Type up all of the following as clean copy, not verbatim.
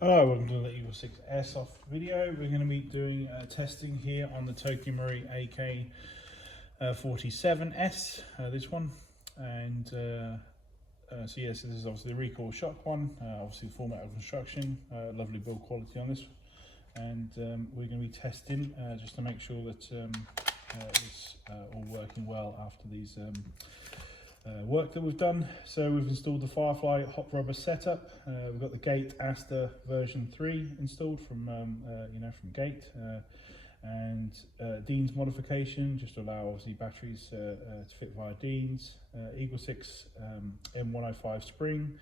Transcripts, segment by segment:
Hello, welcome to the EagleSix Airsoft video. We're going to be doing testing here on the TM AK47S, this one. And so yes, this is obviously the recoil shock one, obviously full metal construction, lovely build quality on this. And we're going to be testing just to make sure that it's all working well after these work that we've done. So we've installed the Firefly Hop Rubber setup. We've got the Gate Aster version 3 installed from from Gate, and Dean's modification just to allow obviously batteries to fit via Dean's. EagleSix M105 spring.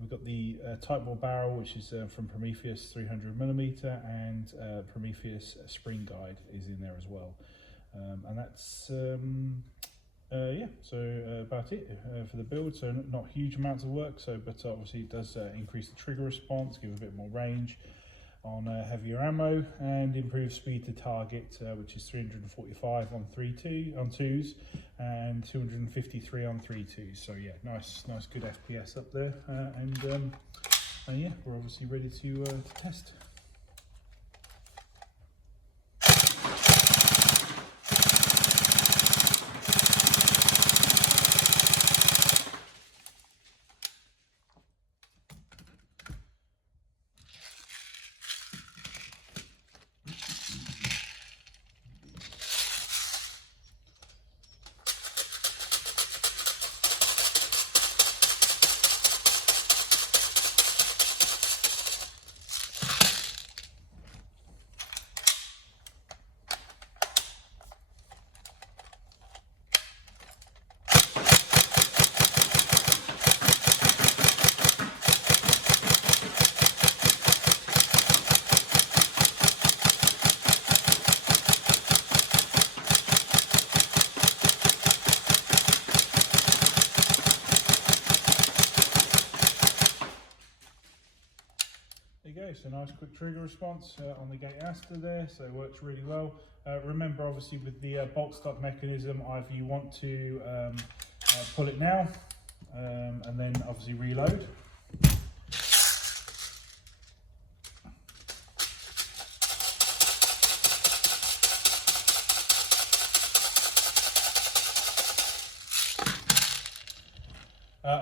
We've got the tightbore barrel, which is from Prometheus 300mm, and Prometheus spring guide is in there as well. And that's yeah, so about it for the build. So not huge amounts of work, but obviously it does increase the trigger response, give a bit more range on heavier ammo, and improve speed to target, which is 345 on 3.2s and 253 on 3.2s. So yeah, nice good FPS up there, and yeah, we're obviously ready to test. So nice quick trigger response on the Gate Aster there, so it works really well. Remember, obviously with the bolt stop mechanism, either you want to pull it now and then obviously reload,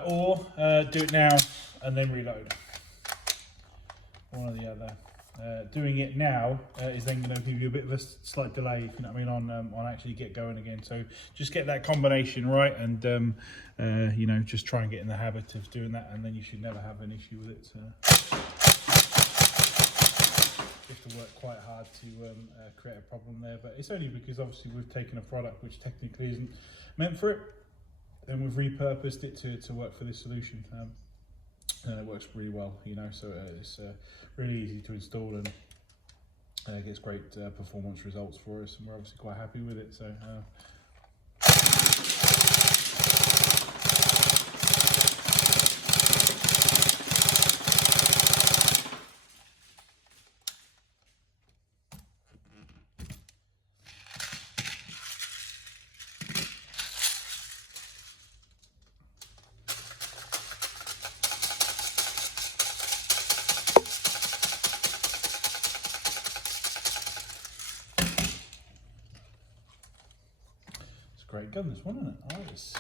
or do it now and then reload. One or the other. Doing it now is then going to give you a bit of a slight delay, if you know what I mean, on actually get going again. So just get that combination right, and you know, just try and get in the habit of doing that, and then you should never have an issue with it. So you have to work quite hard to create a problem there, but it's only because obviously we've taken a product which technically isn't meant for it, and we've repurposed it to work for this solution. And it works really well, you know, so it's really easy to install, and gets great performance results for us, and we're obviously quite happy with it. So great gun, this one, isn't it? Oh, it's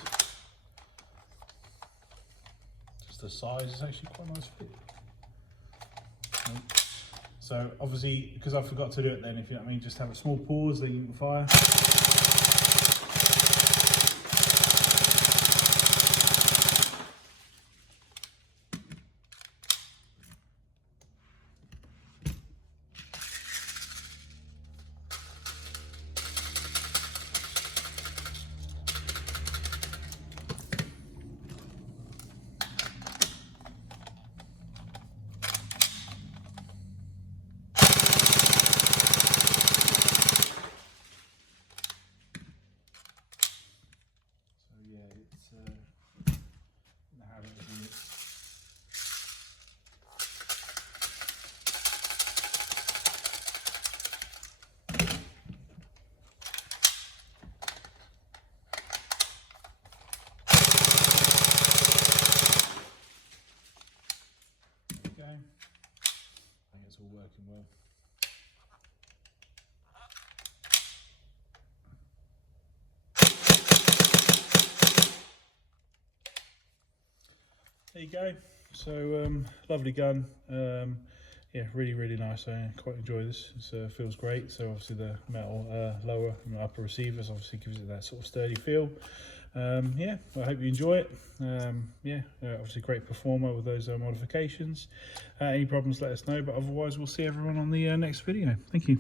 just the size is actually quite a nice fit. So obviously, because I forgot to do it then, if you know what I mean, just have a small pause, then you can fire. working well. There you go. So lovely gun. Yeah, really nice. I quite enjoy this. It feels great. So obviously the metal lower and upper receivers obviously gives it that sort of sturdy feel. Yeah, I hope you enjoy it. Yeah, obviously great performer with those modifications. Any problems, let us know. But otherwise, we'll see everyone on the next video. Thank you.